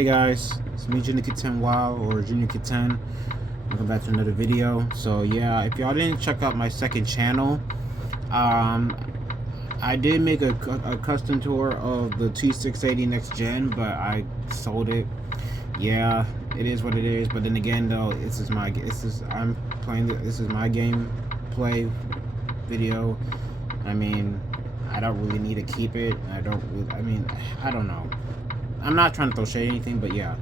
Hey guys, it's me Junior Kid 10 WoW or Junior Kid 10. Welcome back to another video. So yeah, if y'all didn't check out my second channel, I did make a custom tour of the T680 next gen, but I sold it. Yeah, it is what it is. But then again, though, this is my gameplay video. I mean, I don't really need to keep it. I don't know. I'm not trying to throw shade or anything, but yeah.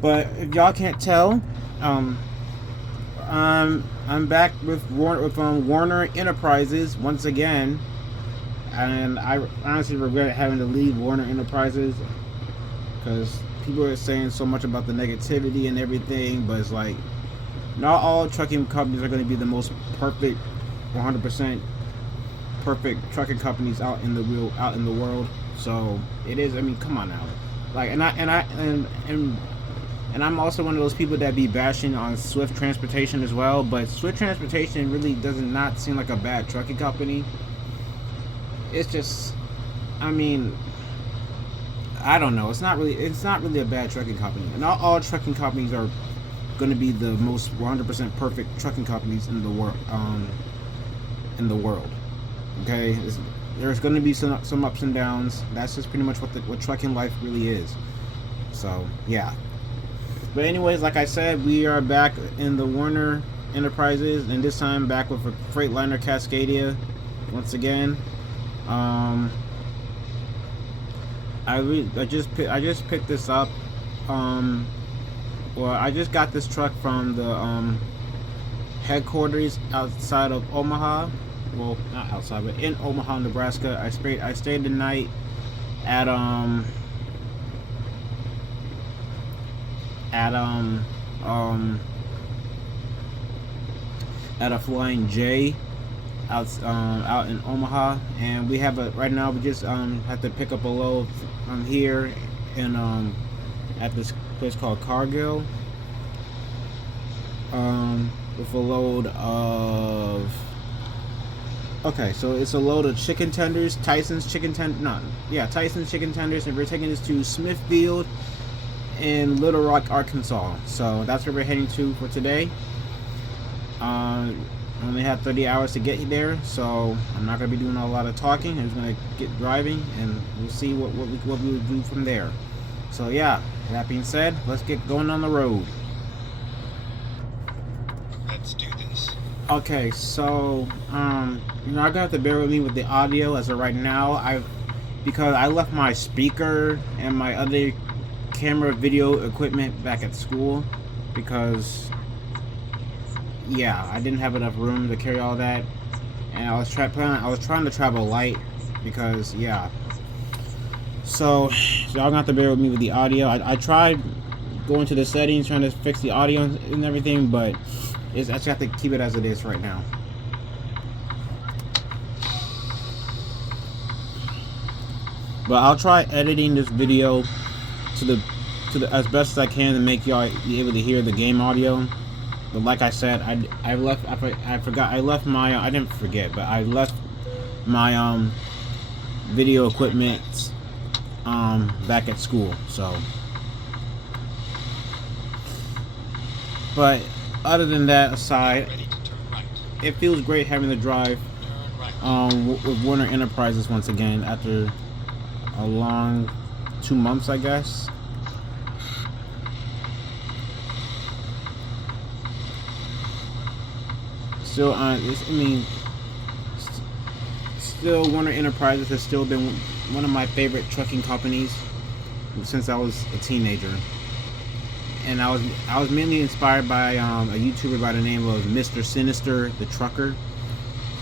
But if y'all can't tell, I'm back with Werner Enterprises once again, and I honestly regret having to leave Werner Enterprises because people are saying so much about the negativity and everything, but it's like not all trucking companies are going to be the most perfect, 100% perfect trucking companies out in the world. So it is. I mean, come on now. Like, and I'm also one of those people that be bashing on Swift Transportation as well. But Swift Transportation really does not seem like a bad trucking company. It's just, I mean, I don't know. It's not really a bad trucking company. And not all trucking companies are going to be the most 100% perfect trucking companies in the world. Okay. There's going to be some ups and downs. That's just pretty much what trucking life really is. So yeah. But anyways, like I said, we are back in the Werner Enterprises, and this time back with a Freightliner Cascadia once again. I just picked this up. Well, I just got this truck from the headquarters outside of Omaha. Well, not outside, but in Omaha, Nebraska. I stayed the night at a Flying J out in Omaha, and we have right now we just have to pick up a load here in at this place called Cargill with a load of. Okay, so it's a load of chicken tenders, Tyson's chicken tenders, and we're taking this to Smithfield in Little Rock, Arkansas. So that's where we're heading to for today. Only have 30 hours to get there, so I'm not going to be doing a lot of talking. I'm just going to get driving, and we'll see what we will do from there. So yeah, that being said, let's get going on the road. Let's do this. Okay, so you're not gonna have to bear with me with the audio as of right now. Because I left my speaker and my other camera video equipment back at school because yeah, I didn't have enough room to carry all that, and I was trying to travel light because yeah. So y'all gonna have to bear with me with the audio. I tried going to the settings, trying to fix the audio and everything, but I just have to keep it as it is right now. But I'll try editing this video to the as best as I can to make y'all be able to hear the game audio. But like I said, I didn't forget, but I left my video equipment back at school. So, but other than that aside, it feels great having to drive with Werner Enterprises once again after a long 2 months, I guess. Still, still Werner Enterprises has still been one of my favorite trucking companies since I was a teenager. And I was mainly inspired by a YouTuber by the name of Mr. Sinister the Trucker,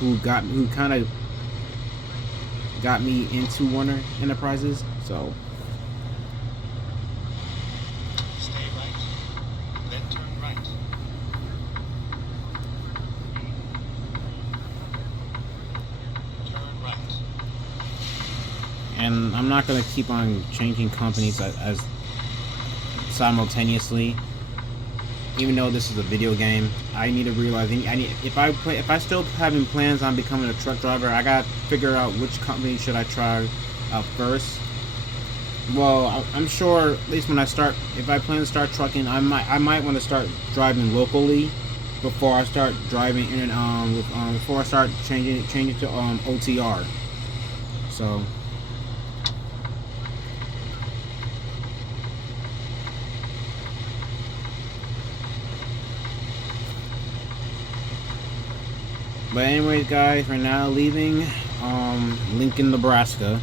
who kind of got me into Werner Enterprises. So Stay right, then turn right. Turn right. and I'm not gonna keep on changing companies as simultaneously. Even though this is a video game, I need to realize if I still having plans on becoming a truck driver, I gotta figure out which company should I try out first. Well, I'm sure at least when I start, if I plan to start trucking, I might want to start driving locally before I start driving in and before I start changing to OTR. So, but anyways, guys, we're now leaving Lincoln, Nebraska,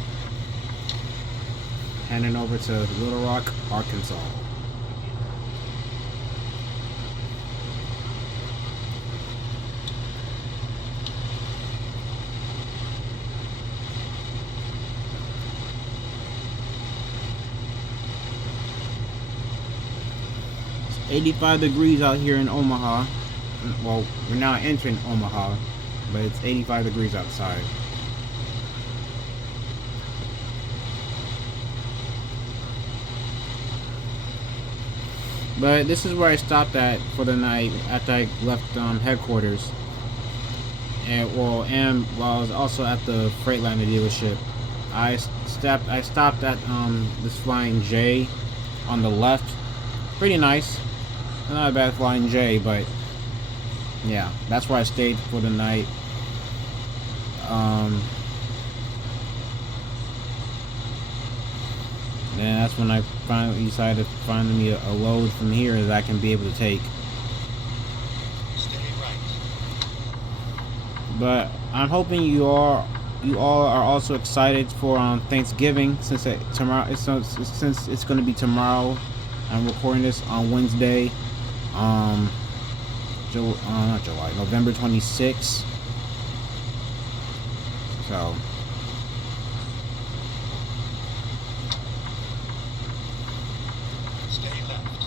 heading over to Little Rock, Arkansas. It's 85 degrees out here in Omaha. Well, we're now entering Omaha, but it's 85 degrees outside. But this is where I stopped at for the night after I left headquarters, and while I was also at the Freightliner dealership. I stopped at this Flying J on the left. Pretty nice, not a bad Flying J, but yeah, that's where I stayed for the night. And that's when I finally decided to find me a load from here that I can be able to take. Stay right. But I'm hoping you all are also excited for Thanksgiving, since since it's going to be tomorrow. I'm recording this on Wednesday, not July, November 26th. So. Stay left.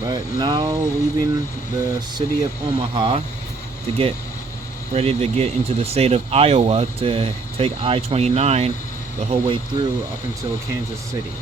But now leaving the city of Omaha to get ready to get into the state of Iowa to take I-29 the whole way through up until Kansas City.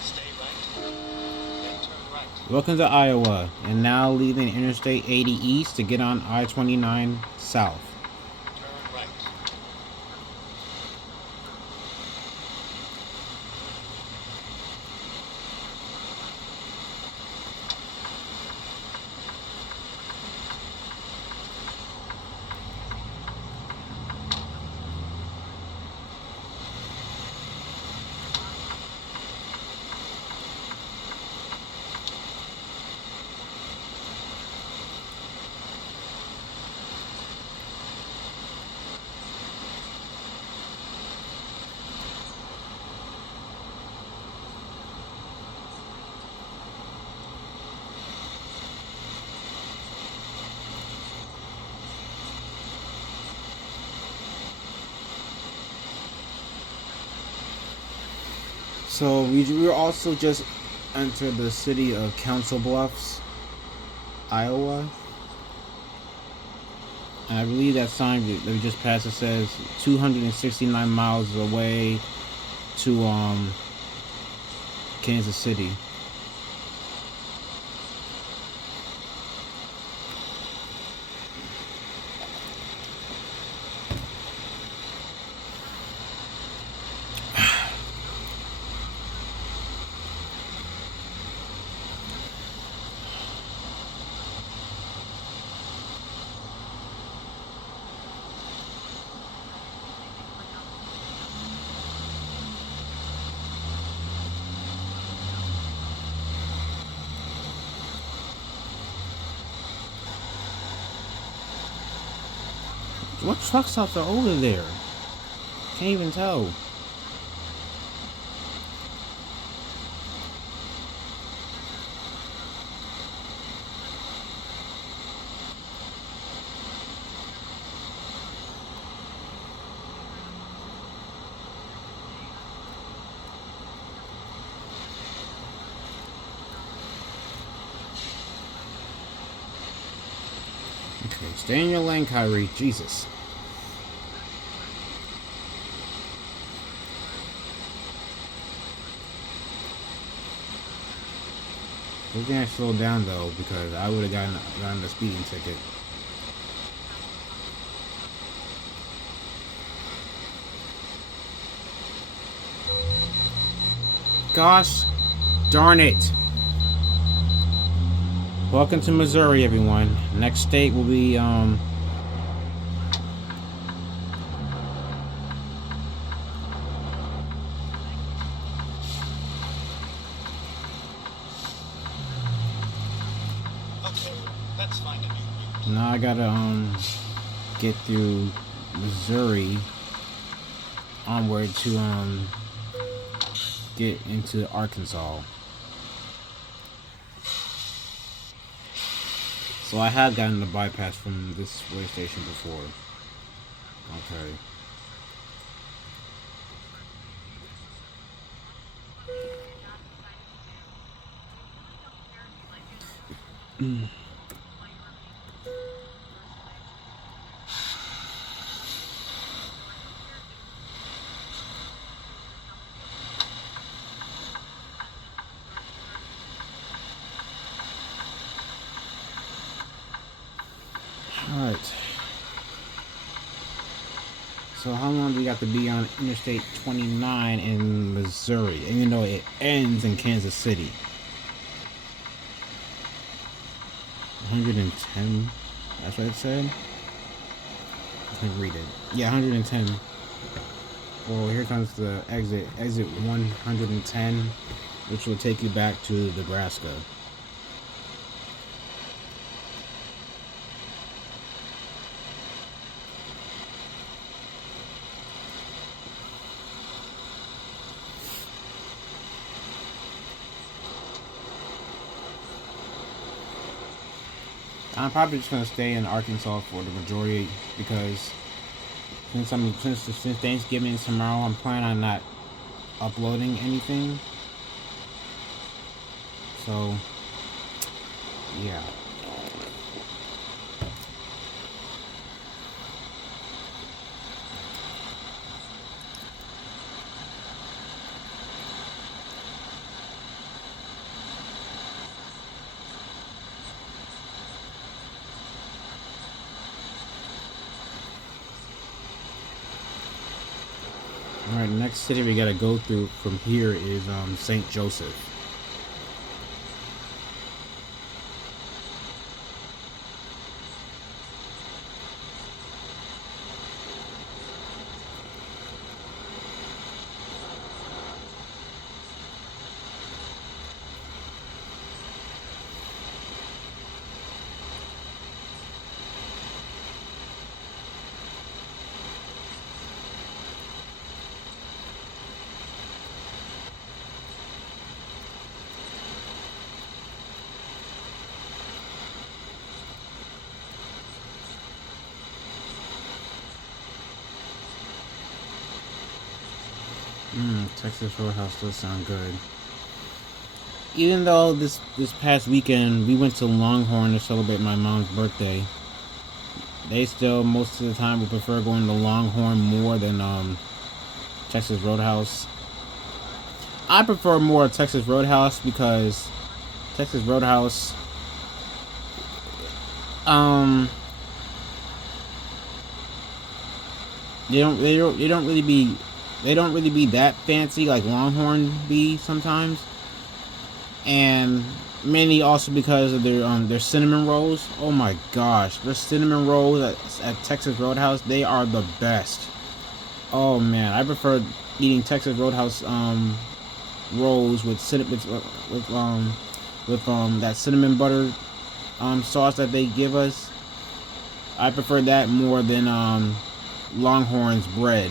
Stay right. Then turn right. Welcome to Iowa, and now leaving Interstate 80 East to get on I-29 South. Turn right. So we also just entered the city of Council Bluffs, Iowa. And I believe that sign that we just passed, it says 269 miles away to Kansas City. What truck stops are over there? Can't even tell. Okay, stay in your lane, Kyrie. Jesus. We're gonna slow down though, because I would have gotten the speeding ticket. Gosh darn it. Welcome to Missouri, everyone. Next state will be Okay, let's find a new route. now I gotta get through Missouri onward to get into Arkansas. So I have gotten the bypass from this way station before. Okay. Alright. So how long do we got to be on Interstate 29 in Missouri, even though it ends in Kansas City? 110? That's what it said? I can't read it. Yeah, 110. Well, here comes the exit. Exit 110, which will take you back to Nebraska. I'm probably just gonna stay in Arkansas for the majority because since Thanksgiving is tomorrow, I'm planning on not uploading anything. So yeah. Alright, next city we gotta go through from here is St. Joseph. Texas Roadhouse does sound good. Even though this past weekend we went to Longhorn to celebrate my mom's birthday, they still most of the time would prefer going to Longhorn more than Texas Roadhouse. I prefer more Texas Roadhouse because Texas Roadhouse they don't really be that fancy like Longhorn be sometimes, and mainly also because of their cinnamon rolls. Oh my gosh, their cinnamon rolls at Texas Roadhouse, they are the best. Oh man, I prefer eating Texas Roadhouse rolls with that cinnamon butter sauce that they give us. I prefer that more than Longhorn's bread,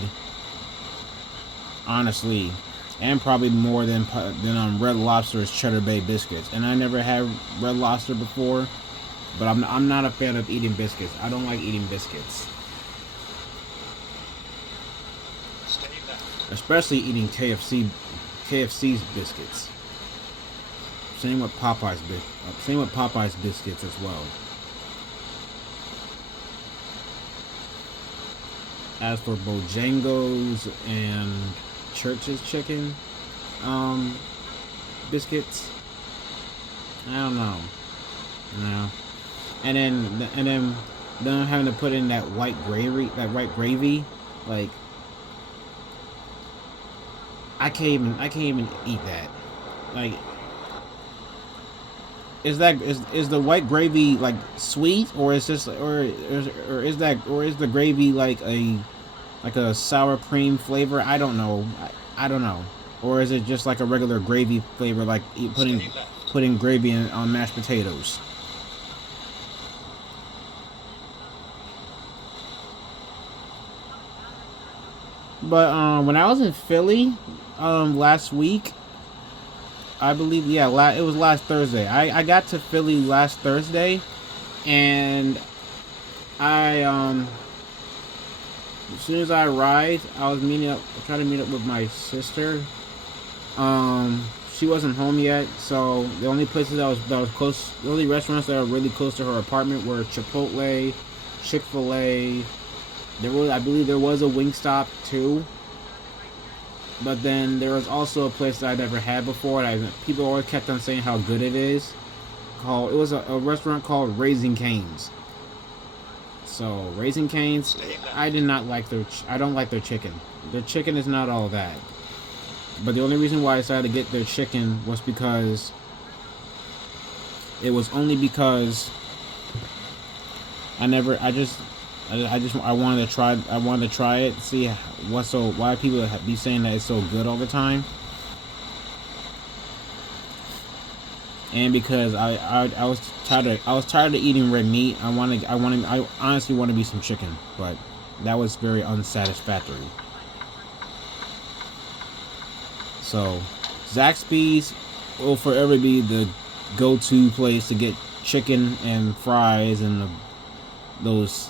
honestly, and probably more than Red Lobster's Cheddar Bay biscuits. And I never had Red Lobster before, but I'm not a fan of eating biscuits. I don't like eating biscuits, especially eating KFC's biscuits. Same with Popeye's biscuits as well. As for Bojangles and Church's chicken biscuits, I don't know. No. And then I'm having to put in that white gravy, like I can't even eat that. Like, is the white gravy like sweet, or is just or is the gravy like a sour cream flavor? I don't know. I don't know. Or is it just like a regular gravy flavor, like putting gravy on mashed potatoes? But when I was in Philly last week, I believe, yeah, it was last Thursday. I got to Philly last Thursday, and I as soon as I arrived, I was trying to meet up with my sister. She wasn't home yet, so the only places that was close, the only restaurants that were really close to her apartment were Chipotle, Chick-fil-A. I believe there was a Wingstop too. But then there was also a place that I never had before, and people always kept on saying how good it is. It was a restaurant called Raising Cane's. So Raising Cane's, I did not like I don't like their chicken. Their chicken is not all that. But the only reason why I decided to get their chicken was because it was only because I wanted to try it, see why people be saying that it's so good all the time. And because I was tired of eating red meat. I honestly want to be some chicken, but that was very unsatisfactory. So Zaxby's will forever be the go-to place to get chicken and fries and those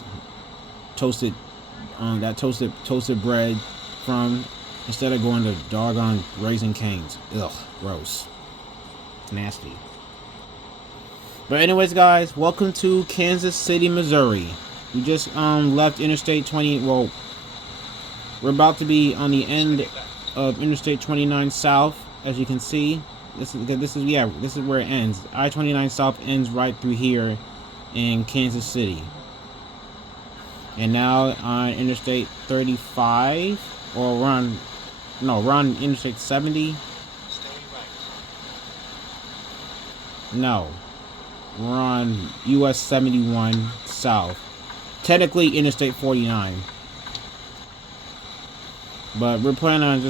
toasted toasted bread from, instead of going to doggone Raising Cane's. Ugh, gross, nasty. But anyways, guys, welcome to Kansas City, Missouri. We just left Interstate 20. Well, we're about to be on the end of Interstate 29 South, as you can see. This is where it ends. I-29 South ends right through here in Kansas City. And now on Interstate 35, or we're on Interstate 70. Stay right. No, we're on US 71 South. Technically Interstate 49. But we're planning on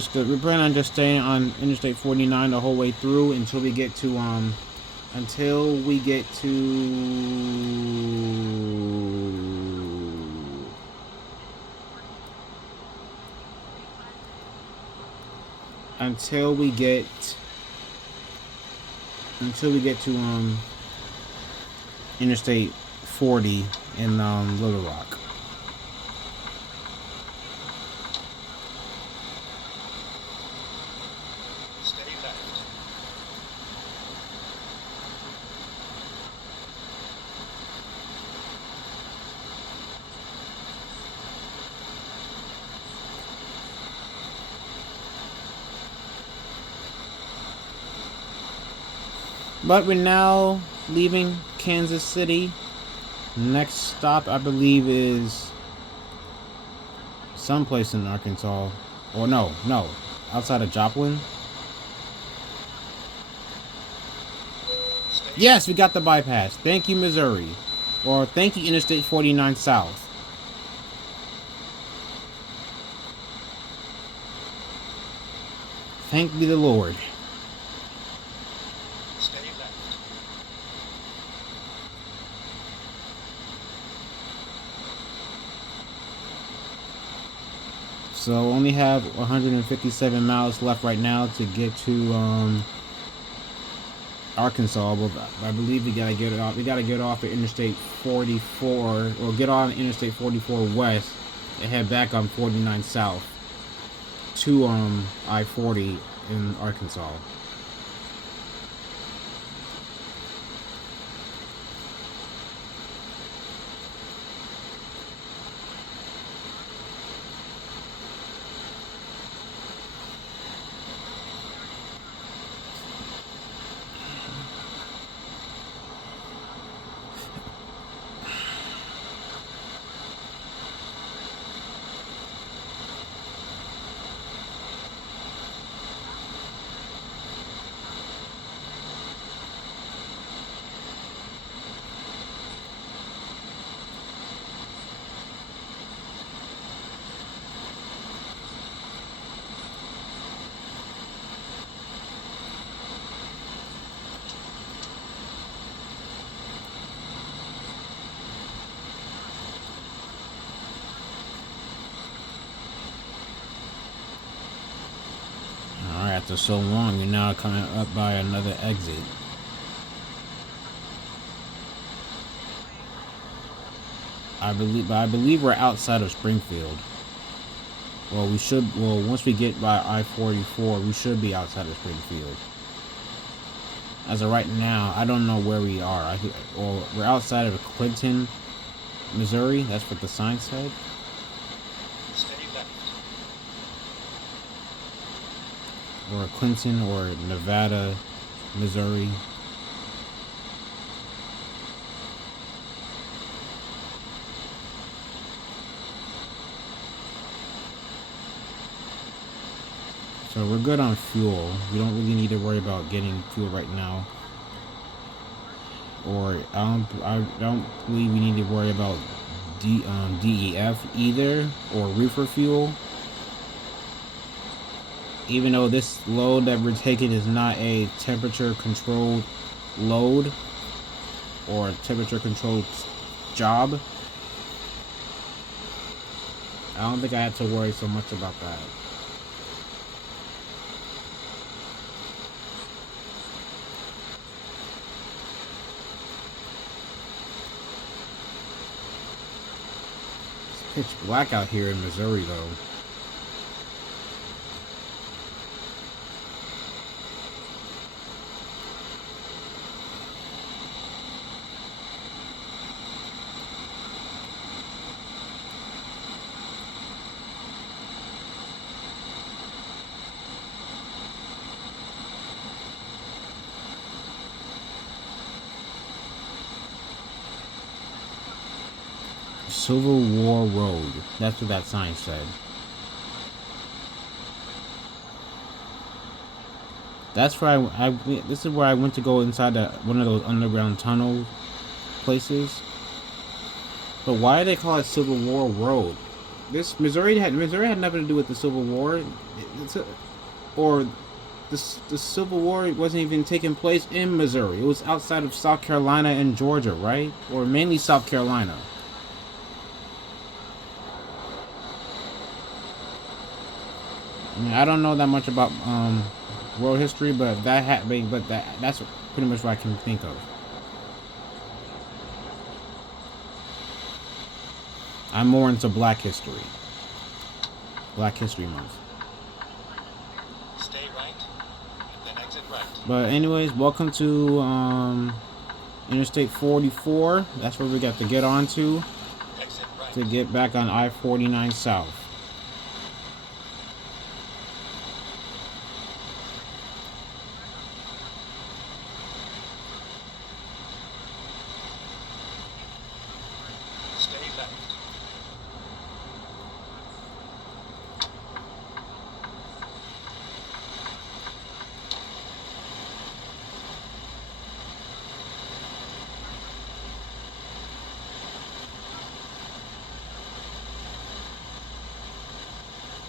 just staying on Interstate 49 the whole way through until we get to until we get to Interstate 40 in Little Rock. Stay left. But we're now leaving Kansas City. Next stop, I believe, is someplace in Arkansas. Or no, outside of Joplin. Yes, we got the bypass. Thank you, Missouri. Or thank you, Interstate 49 South. Thank be the Lord. Stay left. So only have 157 miles left right now to get to Arkansas. But I believe we gotta get it off. We gotta get off at Interstate 44, or get on Interstate 44 West and head back on 49 South to I-40 in Arkansas. after so long, you're now coming up by another exit. I believe we're outside of Springfield. Well, we should. Well, once we get by I-44, we should be outside of Springfield. As of right now, I don't know where we are. Well, we're outside of Clinton, Missouri. That's what the sign said. Stay left. Or Clinton, or Nevada, Missouri. So we're good on fuel. We don't really need to worry about getting fuel right now. Or I don't believe we need to worry about DEF either, or reefer fuel. Even though this load that we're taking is not a temperature controlled load or temperature controlled job, I don't think I had to worry so much about that. It's pitch black out here in Missouri though. Civil War Road. That's what that sign said. That's where this is where I went to go inside one of those underground tunnel places. But why do they call it Civil War Road? Missouri had nothing to do with the Civil War, the Civil War wasn't even taking place in Missouri. It was outside of South Carolina and Georgia, right? Or mainly South Carolina. I mean, I don't know that much about world history, but that's pretty much what I can think of. I'm more into Black History. Black History Month. Stay right, and then exit right. But anyways, welcome to Interstate 44. That's where we got to get onto Exit right. to get back on I-49 South. Stay left.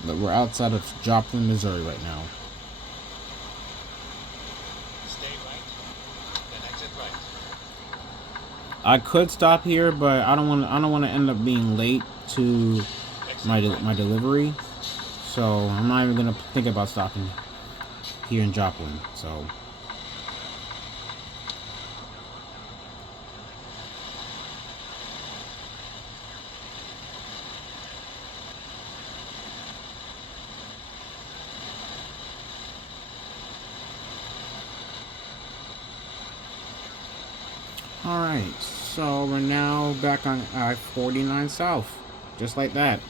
But we're outside of Joplin, Missouri right now. Stay right, then exit right. I could stop here, but I don't want to end up being late to my delivery. So I'm not even gonna think about stopping here in Joplin. So. Alright, so we're now back on I-49 South. Just like that.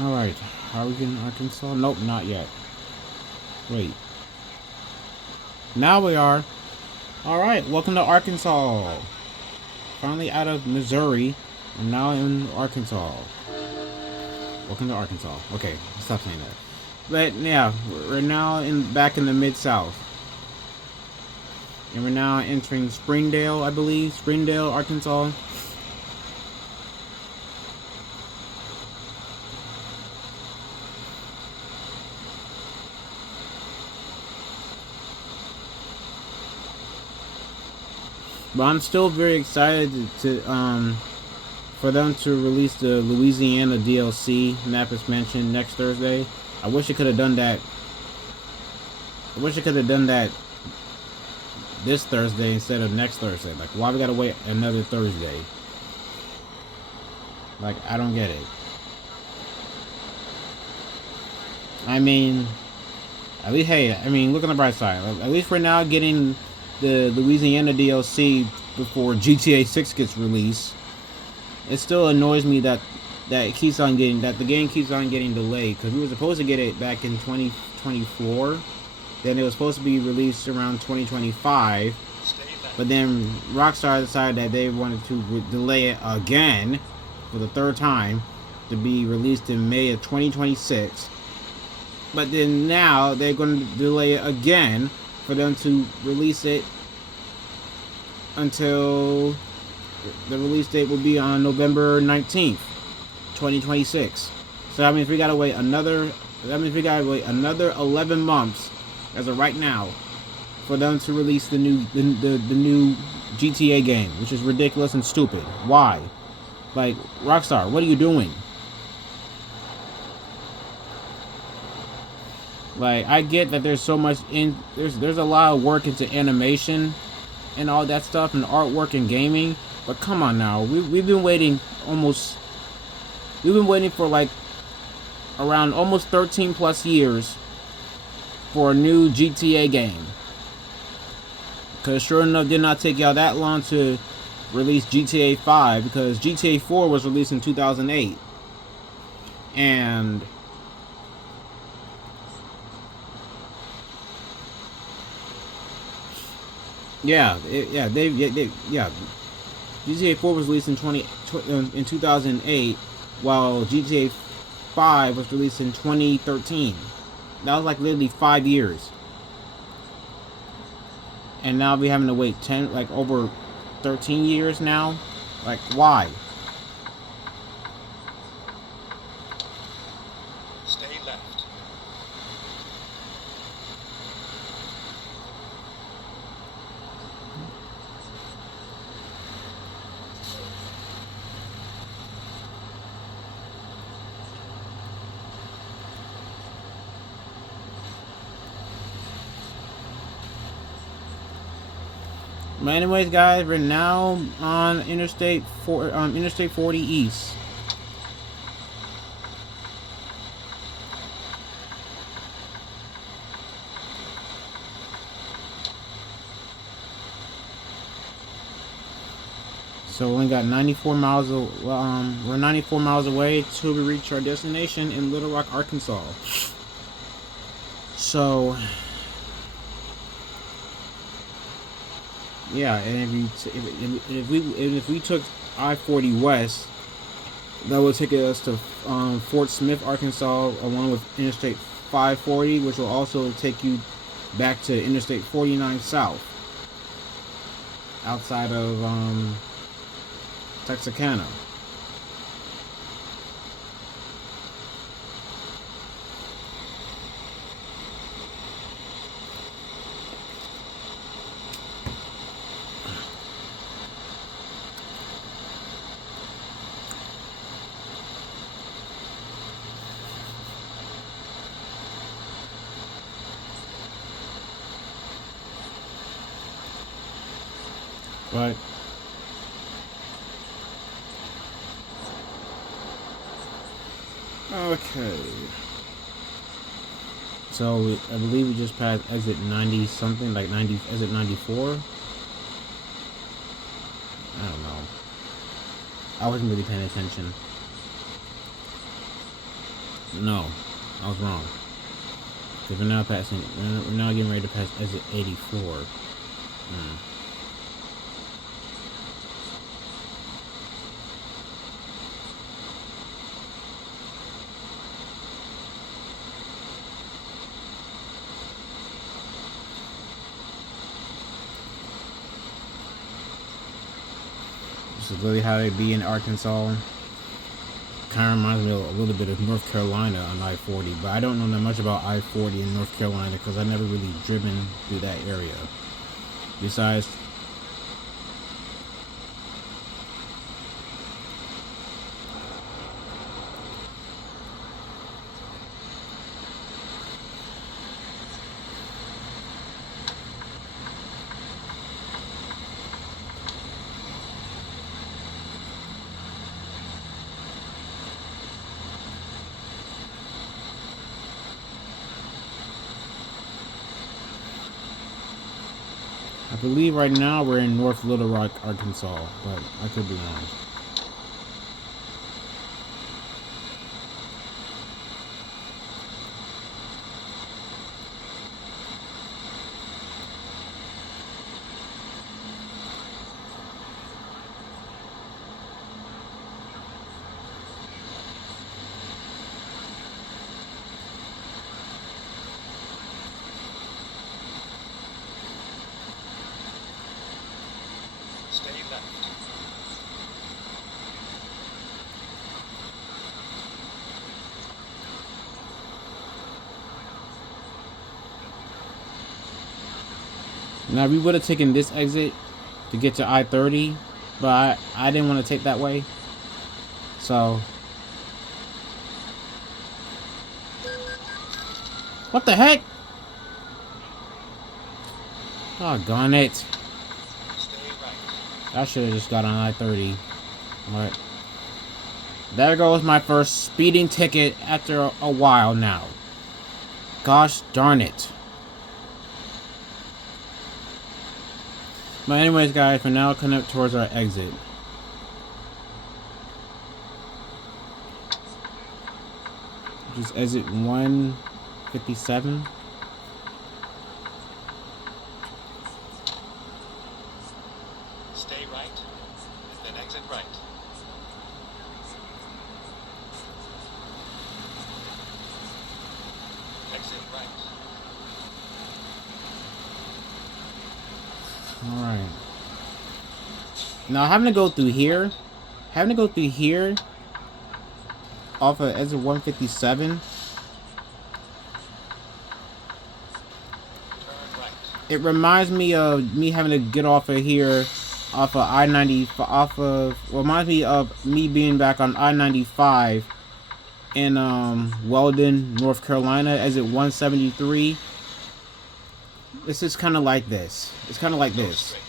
Alright, are we in Arkansas? Nope, not yet. Wait. Now we are. Alright, welcome to Arkansas. Finally out of Missouri. I'm now in Arkansas. Welcome to Arkansas. Okay, stop saying that. But yeah, we're now back in the Mid-South. And we're now entering Springdale, I believe. Springdale, Arkansas. But I'm still very excited to for them to release the Louisiana DLC map expansion next Thursday. I wish I could have done that. I wish I could have done that this Thursday instead of next Thursday. Like, why we gotta wait another Thursday? Like, I don't get it. I mean, at least, hey, I mean, look on the bright side. At least we're now getting the Louisiana DLC before GTA 6 gets released. It still annoys me that it keeps on getting, that the game keeps on getting delayed, because we were supposed to get it back in 2024. Then it was supposed to be released around 2025. But then Rockstar decided that they wanted to delay it again for the third time to be released in May of 2026. But then now they're going to delay it again for them to release it until the release date will be on November 19th, 2026. So that means we gotta wait another 11 months as of right now for them to release the new GTA game, which is ridiculous and stupid. Why? Like, Rockstar, what are you doing? Like, I get that there's so much there's a lot of work into animation and all that stuff and artwork and gaming, but come on now, we've been waiting for like around almost 13 plus years for a new GTA game. Because sure enough, did not take y'all that long to release GTA 5, because GTA 4 was released in 2008. And GTA 4 was released in 2008, while GTA 5 was released in 2013. That was like literally 5 years. And now we're having to wait over 13 years now. Like, why? Stay left. But anyways, guys, we're now on Interstate 40 East. So we only got 94 miles. We're 94 miles away till we reach our destination in Little Rock, Arkansas. So yeah, and if we took I-40 west, that would take us to Fort Smith, Arkansas, along with Interstate 540, which will also take you back to Interstate 49 south, outside of Texarkana. But okay, so I believe we just passed exit 90 something, like 90, exit 94. I don't know. I wasn't really paying attention. No, I was wrong. Because we're now passing. We're now getting ready to pass exit 84. This is really how they be in Arkansas. Kind of reminds me a little bit of North Carolina on I-40, but I don't know that much about I-40 in North Carolina because I've never really driven through that area. Besides, I believe right now we're in North Little Rock, Arkansas, but I could be wrong. Stay left. Now we would have taken this exit to get to I-30, but I didn't want to take that way. So, what the heck? Doggone it. Stay right. I should have just got on I-30. But there goes my first speeding ticket after a while now. Gosh darn it. But anyways, guys, we're now coming up towards our exit. Which is exit 157. Stay right, then exit right. Exit right. Alright. Now having to go through here. Off of exit 157. Turn right. It reminds me of me having to get off of here off of I-90 reminds me of me being back on I-95 in Weldon, North Carolina, exit 173. This is kind of like this. It's kind of like Go this. straight.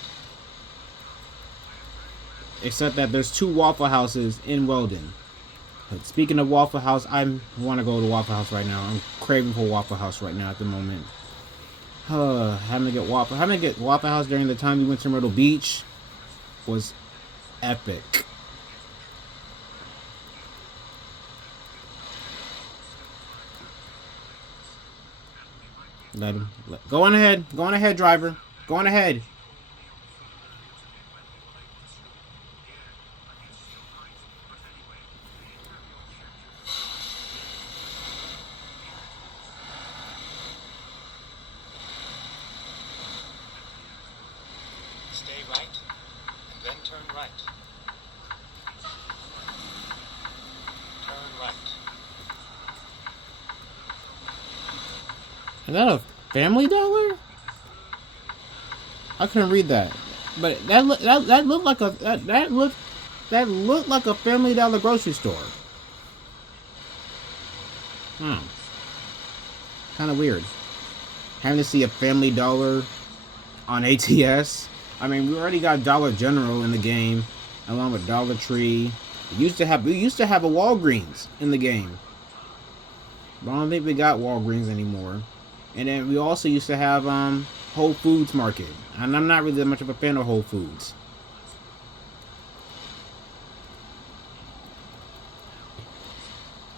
Except that there's two Waffle Houses in Weldon. But speaking of Waffle House, I want to go to Waffle House right now. I'm craving for Waffle House right now at the moment. Having to get Waffle House during the time we went to Myrtle Beach was epic. Go on ahead. Go on ahead, driver. Go on ahead. Stay right, and then turn right. Turn right. Is that a Family Dollar? I couldn't read that, but that looked like a Family Dollar grocery store. Kind of weird. Having to see a Family Dollar on ATS. I mean, we already got Dollar General in the game, along with Dollar Tree. We used to have a Walgreens in the game, but I don't think we got Walgreens anymore. And then we also used to have Whole Foods Market, and I'm not really that much of a fan of Whole Foods.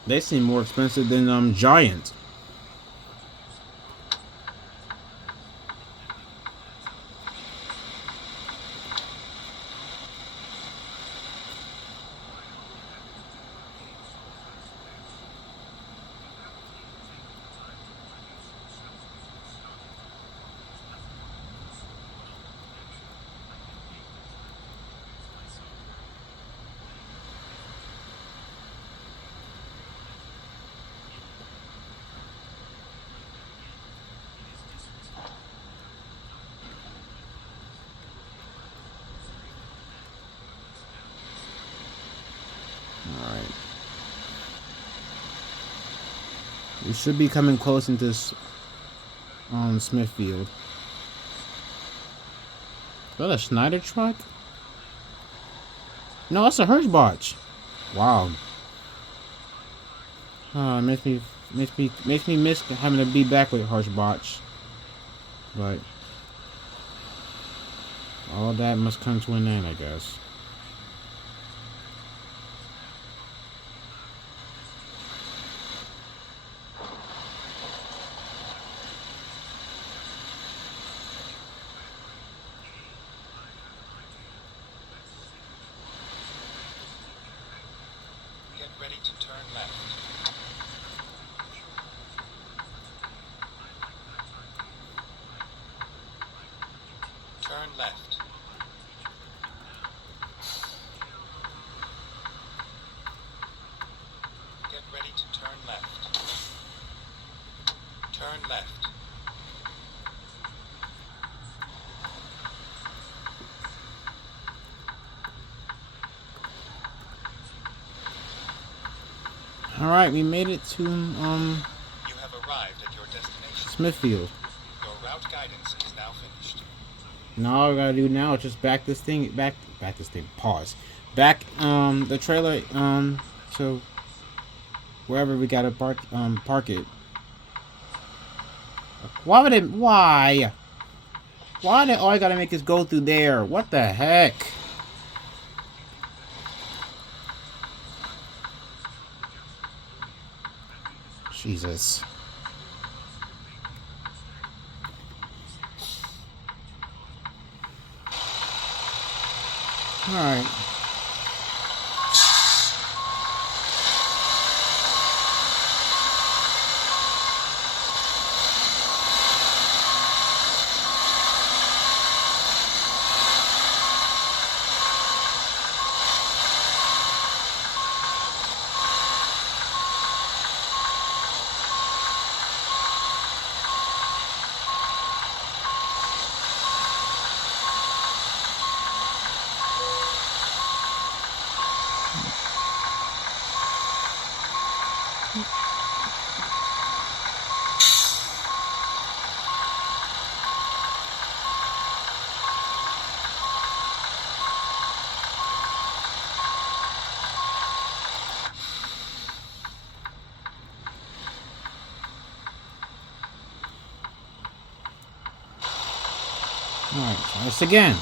They seem more expensive than Giant. Alright. We should be coming close into Smithfield. Is that a Schneider truck? No, that's a Hirschbach. Wow. Makes me miss having to be back with Hirschbach. But all that must come to an end, I guess. Get ready to turn left. Turn left. Get ready to turn left. Turn left. Alright, we made it to You have arrived at your destination. Smithfield. Your route guidance is now finished. Now all we gotta do now is just back this thing pause. Back the trailer to wherever we gotta park it. Why did all I gotta make us go through there? What the heck? Jesus. Alright. Alright, try this again.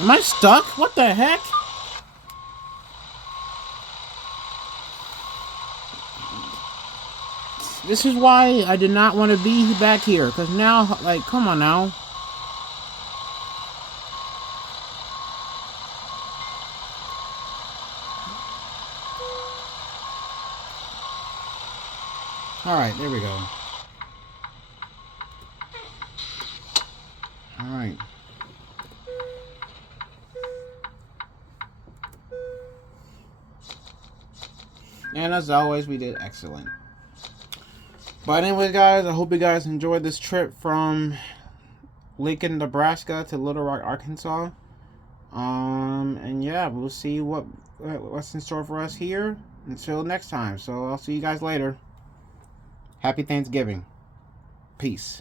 Am I stuck? What the heck? This is why I did not want to be back here. Because now, like, come on now. Alright, there we go. Alright. And as always, we did excellent. But anyways, guys, I hope you guys enjoyed this trip from Lincoln, Nebraska to Little Rock, Arkansas. And yeah, we'll see what's in store for us here until next time. So I'll see you guys later. Happy Thanksgiving. Peace.